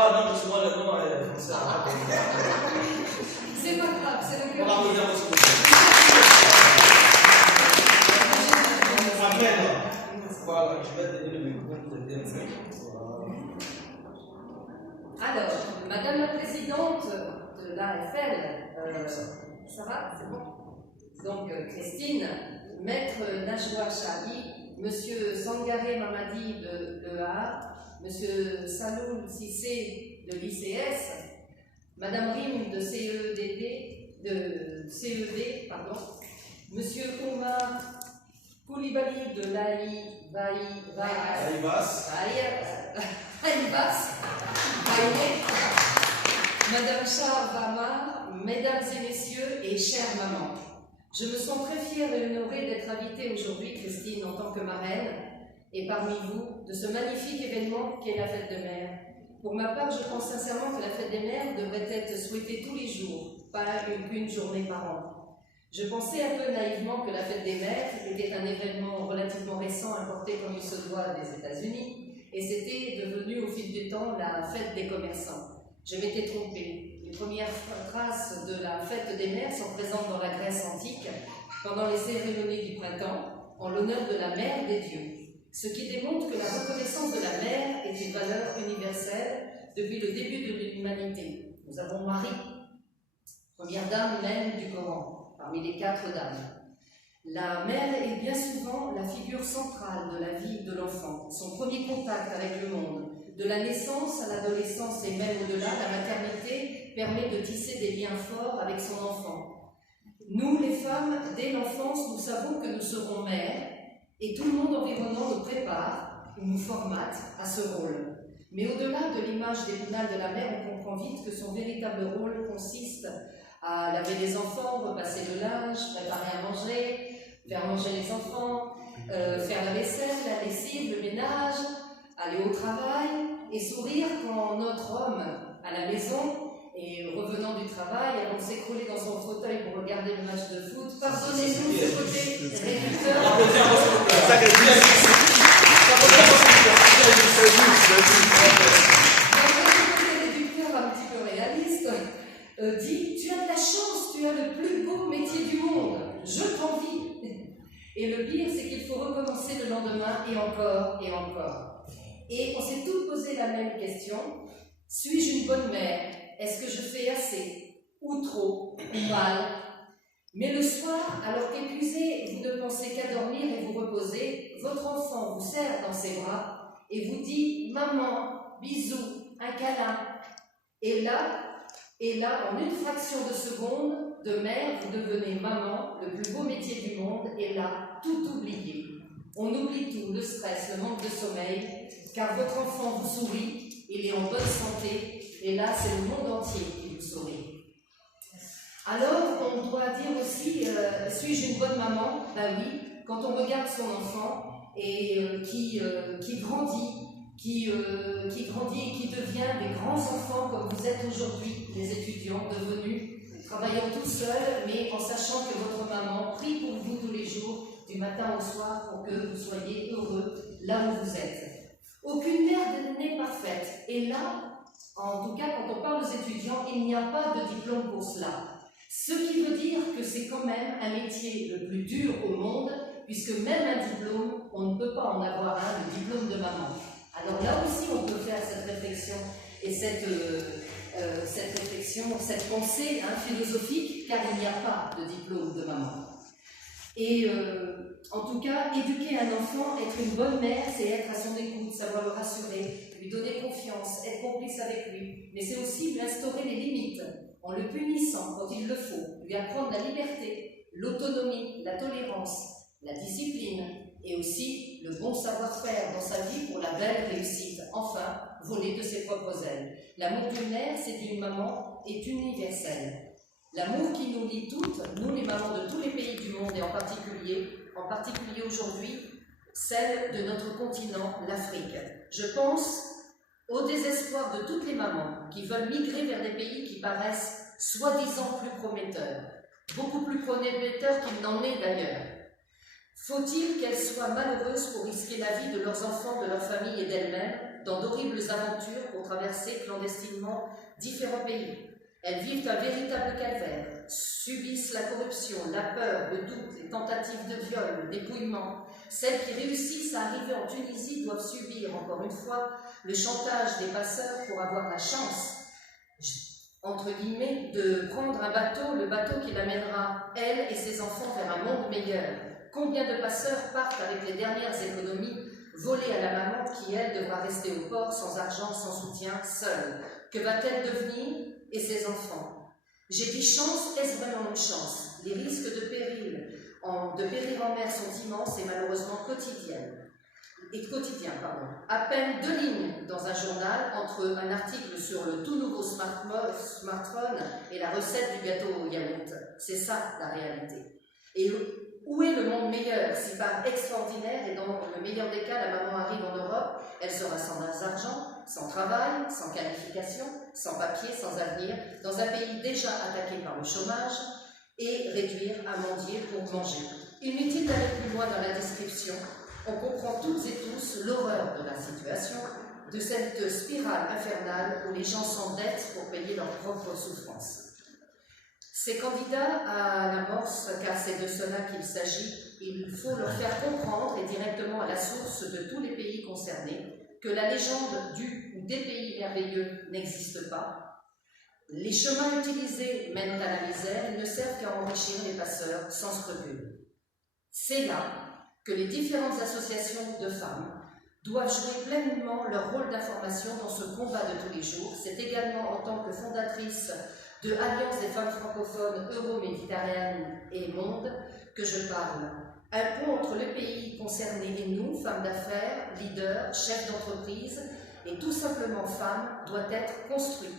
moi, non, parce que moi, le nom est français. C'est pas grave, c'est le cœur. On va revenir au second. Voilà, je vais te donner le micro pour aider. Alors, Madame la Présidente de l'AFL, ça va, c'est bon. Donc, Christine, Maître Najwa Chahi, Monsieur Sangaré Mamadi de l'EA, Monsieur Saloum Sissé de l'ICS, Madame Rim de CED, pardon, Monsieur Omar Koulibaly de Madame Shah Vamar, Mesdames et Messieurs et chères mamans, je me sens très fière et honorée d'être invitée aujourd'hui, Christine, en tant que marraine, et parmi vous, de ce magnifique événement qu'est la Fête des Mères. Pour ma part, je pense sincèrement que la Fête des Mères devrait être souhaitée tous les jours, pas qu'une journée par an. Je pensais un peu naïvement que la Fête des Mères était un événement relativement récent importé comme il se doit des États-Unis, et c'était devenu au fil du temps la Fête des commerçants. Je m'étais trompée. Les premières traces de la Fête des Mères sont présentes dans la Grèce antique, pendant les cérémonies du printemps, en l'honneur de la Mère des dieux. Ce qui démontre que la reconnaissance de la Mère est une valeur universelle depuis le début de l'humanité. Nous avons Marie, première dame même du Coran, parmi les 4 dames. La mère est bien souvent la figure centrale de la vie de l'enfant, son premier contact avec le monde. De la naissance à l'adolescence et même au-delà, la maternité permet de tisser des liens forts avec son enfant. Nous, les femmes, dès l'enfance, nous savons que nous serons mères et tout le monde environnant nous prépare ou nous formate à ce rôle. Mais au-delà de l'image déboulonnale de la mère, on comprend vite que son véritable rôle consiste à laver les enfants, repasser le linge, préparer à manger, faire manger les enfants, faire la vaisselle, la lessive, le ménage, aller au travail et sourire quand notre homme à la maison et revenant du travail, avant de s'écrouler dans son fauteuil pour regarder le match de foot, pardonnez-nous ce côté réducteur. Un petit peu réaliste, dit tu as de la chance, tu as le plus beau métier du monde, je t'envie. Et le pire, c'est qu'il faut recommencer le lendemain et encore et encore. Et on s'est tous posé la même question, suis-je une bonne mère? Est-ce que je fais assez? Ou trop? Ou mal? Mais le soir, alors qu'épuisé, vous ne pensez qu'à dormir et vous reposer, votre enfant vous serre dans ses bras et vous dit « Maman, bisous, un câlin ». Et là, en une fraction de seconde, de mère, vous devenez maman, le plus beau métier du monde, et là, tout oublié. On oublie tout, le stress, le manque de sommeil, car votre enfant vous sourit, il est en bonne santé, et là, c'est le monde entier qui vous sourit. Alors, on doit dire aussi, suis-je une bonne maman? Ben oui, quand on regarde son enfant et qui grandit, qui grandit et qui devient des grands enfants comme vous êtes aujourd'hui, les étudiants devenus, travaillant tout seuls, mais en sachant que votre maman prie pour vous tous les jours, du matin au soir, pour que vous soyez heureux là où vous êtes. Aucune mère n'est parfaite, et là, en tout cas quand on parle aux étudiants, il n'y a pas de diplôme pour cela. Ce qui veut dire que c'est quand même un métier le plus dur au monde, puisque même un diplôme, on ne peut pas en avoir un, le diplôme de maman. Alors là aussi, on peut faire cette réflexion et cette pensée philosophique, car il n'y a pas de diplôme de maman. Et en tout cas, éduquer un enfant, être une bonne mère, c'est être à son écoute, savoir le rassurer, lui donner confiance, être complice avec lui. Mais c'est aussi lui instaurer des limites, en le punissant quand il le faut, lui apprendre la liberté, l'autonomie, la tolérance, la discipline, et aussi le bon savoir-faire dans sa vie pour la belle réussite. Enfin, voler de ses propres ailes. L'amour d'une mère, c'est d'une maman, est universel. L'amour qui nous lie toutes, nous les mamans de tous les pays du monde, et en particulier aujourd'hui, celle de notre continent, l'Afrique. Je pense au désespoir de toutes les mamans qui veulent migrer vers des pays qui paraissent soi-disant plus prometteurs, beaucoup plus prometteurs qu'il n'en est d'ailleurs. Faut-il qu'elles soient malheureuses pour risquer la vie de leurs enfants, de leur famille et d'elles-mêmes dans d'horribles aventures pour traverser clandestinement différents pays? Elles vivent un véritable calvaire, subissent la corruption, la peur, le doute, les tentatives de viol, le dépouillement. Celles qui réussissent à arriver en Tunisie doivent subir, encore une fois, le chantage des passeurs pour avoir la chance, entre guillemets, de prendre un bateau, le bateau qui l'amènera, elle et ses enfants, vers un monde meilleur. Combien de passeurs partent avec les dernières économies, volées à la maman qui, elle, devra rester au port, sans argent, sans soutien, seule? Que va-t-elle devenir? Et ses enfants? J'ai dit chance, est-ce vraiment une chance? Les risques de périr en mer sont immenses et malheureusement quotidiens. À peine 2 lignes dans un journal entre un article sur le tout nouveau smartphone et la recette du gâteau au yaourt. C'est ça la réalité. Et où est le monde meilleur si par extraordinaire, et dans le meilleur des cas, la maman arrive en Europe, elle sera sans argent, sans travail, sans qualification, sans papier, sans avenir, dans un pays déjà attaqué par le chômage, et réduire à mendier pour manger. Inutile d'aller plus loin dans la description, on comprend toutes et tous l'horreur de la situation, de cette spirale infernale où les gens s'endettent pour payer leurs propres souffrances. Ces candidats à l'amorce, car c'est de cela qu'il s'agit, il faut leur faire comprendre, et directement à la source de tous les pays concernés, que la légende du ou des pays merveilleux n'existe pas. Les chemins utilisés mènent à la misère, ils ne servent qu'à enrichir les passeurs sans scrupules. C'est là que les différentes associations de femmes doivent jouer pleinement leur rôle d'information dans ce combat de tous les jours. C'est également en tant que fondatrice de Alliance des femmes francophones euro-méditerranéennes et monde que je parle. Un pont entre le pays concerné et nous, femmes d'affaires, leaders, chefs d'entreprise et tout simplement femmes, doit être construit.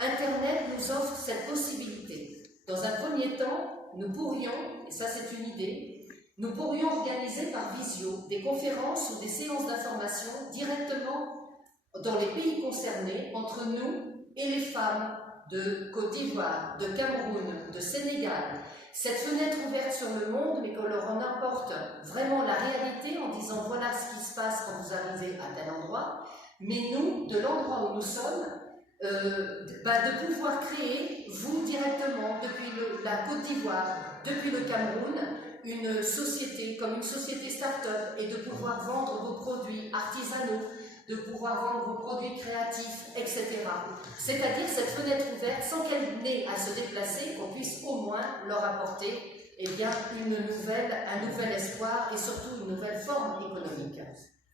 Internet nous offre cette possibilité. Dans un premier temps, nous pourrions, et ça c'est une idée, nous pourrions organiser par visio des conférences ou des séances d'information directement dans les pays concernés, entre nous et les femmes de Côte d'Ivoire, de Cameroun, de Sénégal. Cette fenêtre ouverte sur le monde, mais qu'on leur en apporte vraiment la réalité en disant voilà ce qui se passe quand vous arrivez à tel endroit, mais nous, de l'endroit où nous sommes, de pouvoir créer, vous directement, depuis la Côte d'Ivoire, depuis le Cameroun, une société comme une société start-up et de pouvoir vendre vos produits artisanaux, de pouvoir vendre vos produits créatifs, etc. C'est-à-dire cette fenêtre ouverte sans qu'elle n'ait à se déplacer, qu'on puisse au moins leur apporter bien, un nouvel espoir et surtout une nouvelle forme économique.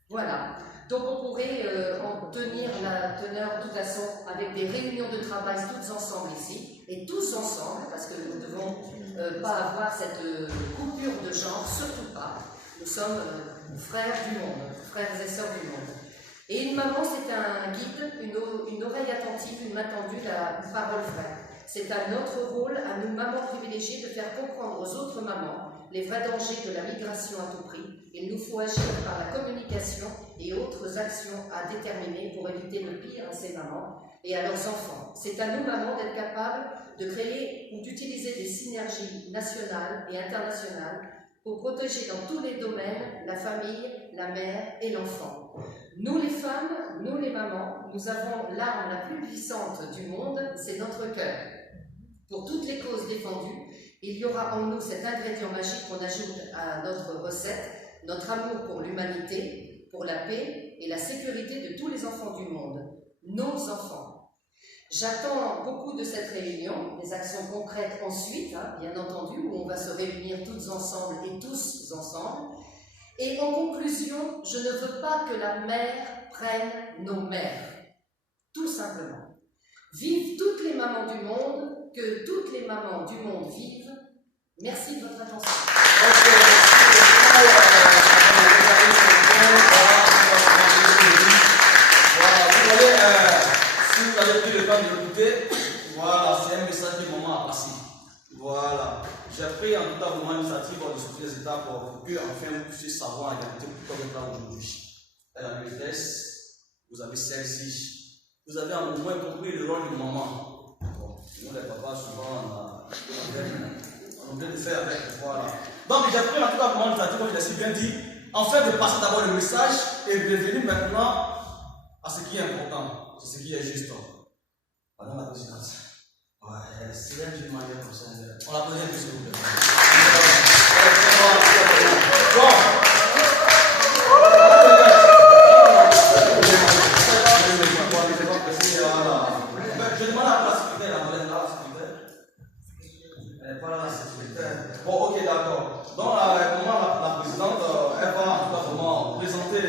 Voilà. Donc on pourrait en tenir la teneur de toute façon avec des réunions de travail toutes ensemble ici, et tous ensemble, parce que nous ne devons pas avoir cette coupure de genre, surtout pas. Nous sommes frères du monde, frères et sœurs du monde. Et une maman, c'est un guide, une oreille attentive, une main tendue, la parole vraie. C'est à notre rôle, à nous, mamans privilégiées, de faire comprendre aux autres mamans les vrais dangers de la migration à tout prix. Il nous faut agir par la communication et autres actions à déterminer pour éviter le pire à ces mamans et à leurs enfants. C'est à nous, mamans, d'être capables de créer ou d'utiliser des synergies nationales et internationales pour protéger dans tous les domaines la famille, la mère et l'enfant. Nous les femmes, nous les mamans, nous avons l'arme la plus puissante du monde, c'est notre cœur. Pour toutes les causes défendues, il y aura en nous cet ingrédient magique qu'on ajoute à notre recette, notre amour pour l'humanité, pour la paix et la sécurité de tous les enfants du monde, nos enfants. J'attends beaucoup de cette réunion, des actions concrètes ensuite, bien entendu, où on va se réunir toutes ensemble et tous ensemble. Et en conclusion, je ne veux pas que la mer prenne nos mères, tout simplement. Vivent toutes les mamans du monde, que toutes les mamans du monde vivent. Merci de votre attention. Si vous avez pris le temps de l'écouter, voilà, c'est un message qui est moment à passer. Voilà. J'ai pris en tout cas vraiment l'initiative de sortir les étapes pour que enfin vous puissiez savoir la réalité pour vous là aujourd'hui. Et la maîtresse, vous avez celle-ci. Vous avez au moins compris le rôle de maman. Bon, nous les papas souvent on a oublié de faire avec. Voilà. Donc j'ai pris en tout cas vraiment l'initiative, comme je l'ai si bien dit, en fait de passer d'abord le message et de revenir maintenant à ce qui est important, c'est ce qui est juste. Madame la présidente, ouais, c'est d'une manière comme ça. On la posait un peu s'il vous plaît. Bon. Je demande à la secrétaire, la modèle là, elle n'est pas là, la secrétaire. Bon, ok, d'accord. Donc, la présidente, elle va en tout cas vraiment présenter.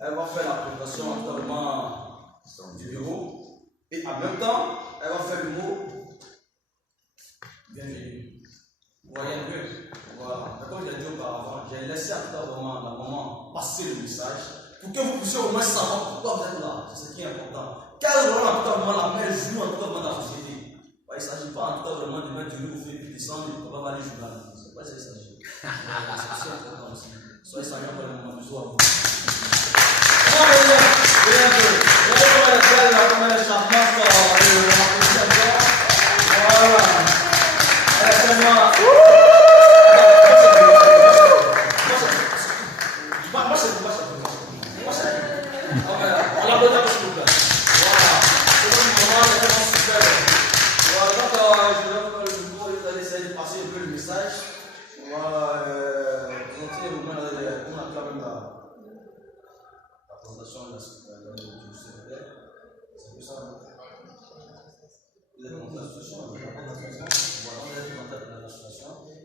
Elle va faire la présentation en tout cas vraiment du bureau. Et en même temps, elle va faire le mot bienvenue. Vous voyez un peu? Voilà. Comme je l'ai dit auparavant, j'ai laissé en tout cas vraiment la maman passer le message pour que vous puissiez au moins savoir pourquoi vous êtes là. C'est ce qui est important. Quel rôle en tout cas vraiment la mère joue en tout cas dans la société? Il ne s'agit pas en tout cas vraiment de mettre du nouveau fait puis descendre et on va aller jouer là. C'est pas ça qu'il s'agit. C'est aussi important aussi. Soyez salués pour le moment. Bisous à vous.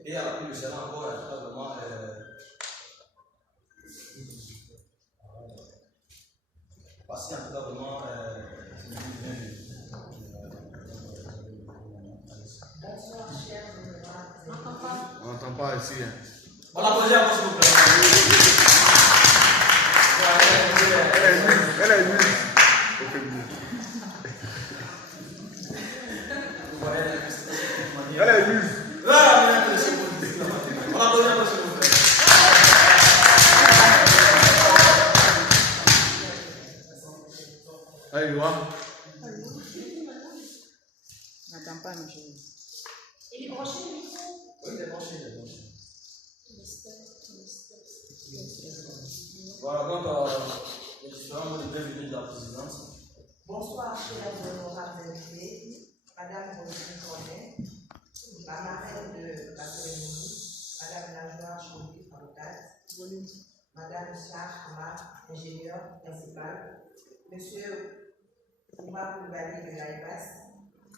Et à la plus, c'est là encore, vraiment passer un peu vraiment. Bonsoir, chers On n'entend pas ici. Hein. On l'a posé avant, s'il vous plaît. Elle est nulle. Elle est nulle. On l'a posé avant, s'il vous plaît. Allez, Loa. N'attends pas, ma chérie. Il est branché le micro? Oui, il est branché, il est branché. Voilà, donc, les différents mots de bienvenue de la présidente. Bonsoir, chers honorables invités, Madame Roselyne Cornet, la marraine de la cérémonie, Madame Najwa Choumi, avocate, Madame Charles Amar, ingénieur principal, Monsieur Oumar Koulibaly de l'AIPAS,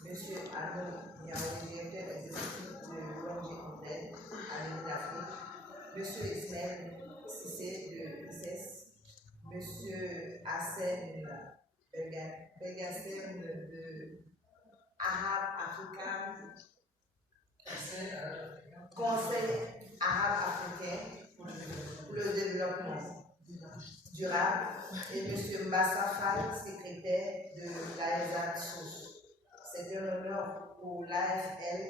Monsieur Arnaud Niaou, directeur exécutif de l'ONG Fontaine à l'Union d'Afrique, Monsieur Ismaël Sissé de l'ICES, Monsieur Hassan Begassem de Arabe Africain, Conseil Arabe Africain pour le développement durable, et M. Mbassa Fall, secrétaire de l'AESA-SOS. C'est un honneur pour l'AFL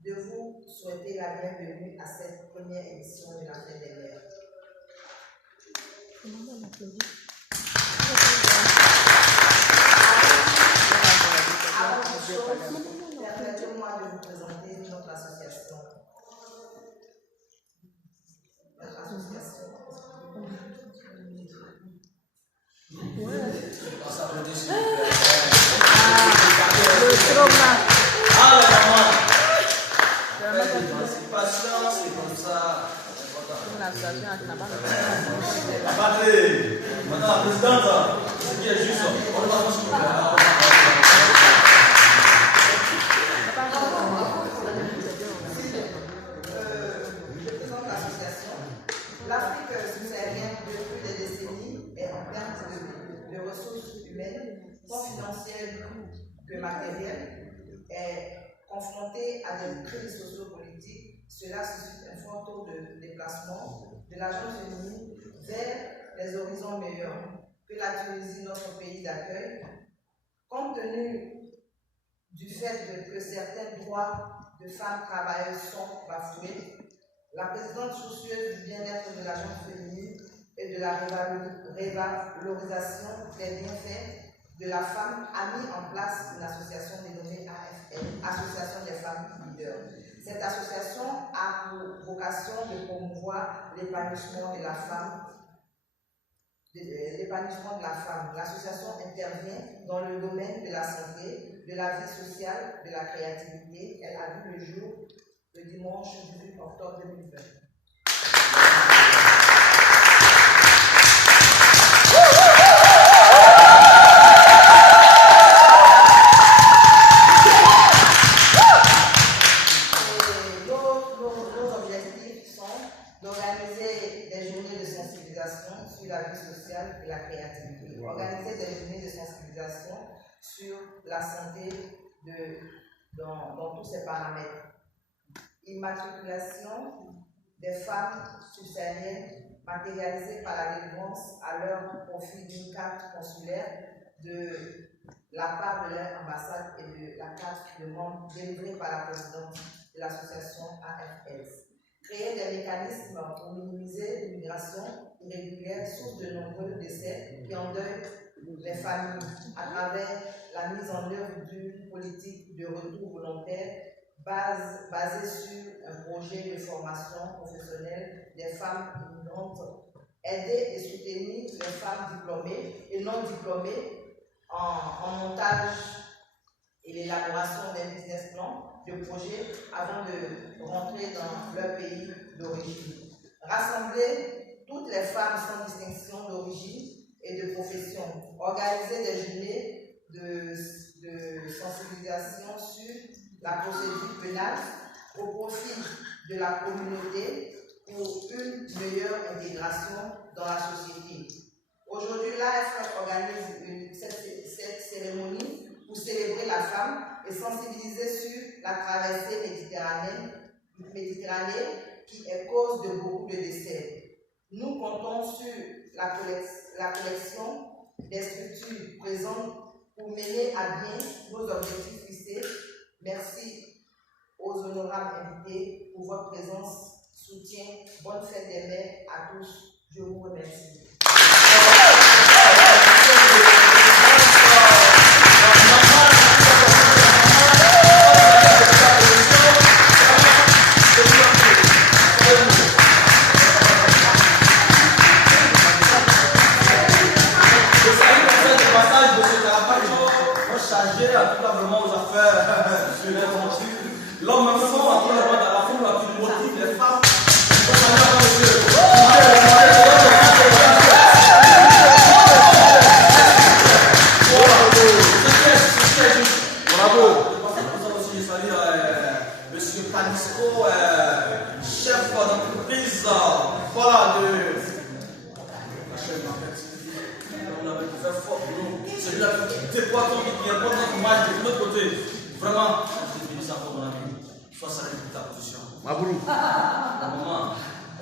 de vous souhaiter la bienvenue à cette première édition de la Fête des Mères. Avant toute chose, permettez-moi de vous présenter notre association. C'est comme ça. Maintenant, la présidente, ce qui est juste, on va voir ce qu'on Je présente l'association. L'Afrique subsaharienne, depuis des décennies, est en perte de ressources humaines, tant financières que matérielles, est confrontée à des crises sociopolitiques. Cela suscite un fort taux de déplacement de la jeune féminine vers les horizons meilleurs que la Tunisie, notre pays d'accueil. Compte tenu du fait que certains droits de femmes travailleuses sont bafoués, la présidente soucieuse du bien-être de la jeune féminine et de la révalorisation des bienfaits de la femme a mis en place une association dénommée AFL, Association des femmes leaders. Cette association a pour vocation de promouvoir l'épanouissement de la femme. L'association intervient dans le domaine de la santé, de la vie sociale, de la créativité. Elle a vu le jour le dimanche 18 octobre 2020. Nos objectifs sont d'organiser des journées de sensibilisation sur la vie sociale et la créativité, organiser des journées de sensibilisation sur la santé dans tous ses paramètres, immatriculation des femmes subsahariennes matérialisées par la délivrance à leur profit d'une carte consulaire de la part de leur ambassade et de la carte de membre délivrée par la présidente de l'association AFS. Créer des mécanismes pour minimiser l'immigration irrégulière, source de nombreux décès qui endeuillent les familles à travers la mise en œuvre d'une politique de retour volontaire basée sur un projet de formation professionnelle des femmes immigrantes, aider et soutenir les femmes diplômées et non diplômées en montage et l'élaboration d'un business plan de projet avant de rentrer dans leur pays d'origine. Rassembler toutes les femmes sans distinction d'origine et de profession. Organiser des journées de sensibilisation sur la procédure pénale au profit de la communauté pour une meilleure intégration dans la société. Aujourd'hui, l'AFF organise cette cérémonie pour célébrer la femme et sensibiliser sur la traversée méditerranéenne qui est cause de beaucoup de décès. Nous comptons sur la collection des structures présentes pour mener à bien nos objectifs fixés. Merci aux honorables invités pour votre présence, soutien. Bonne fête des mères à tous. Je vous remercie. L'homme même fort, à la fond, la plus motive les femmes. Bravo. Je salue monsieur Panisco, chef d'entreprise, voilà, la chaîne on avait fait fort pour nous. Celui-là qui déploie ton qui vient prendre notre image de l'autre côté. Vraiment, je te dis ça pour mon ami. Sois salué pour ta position. Mabrou. Maman.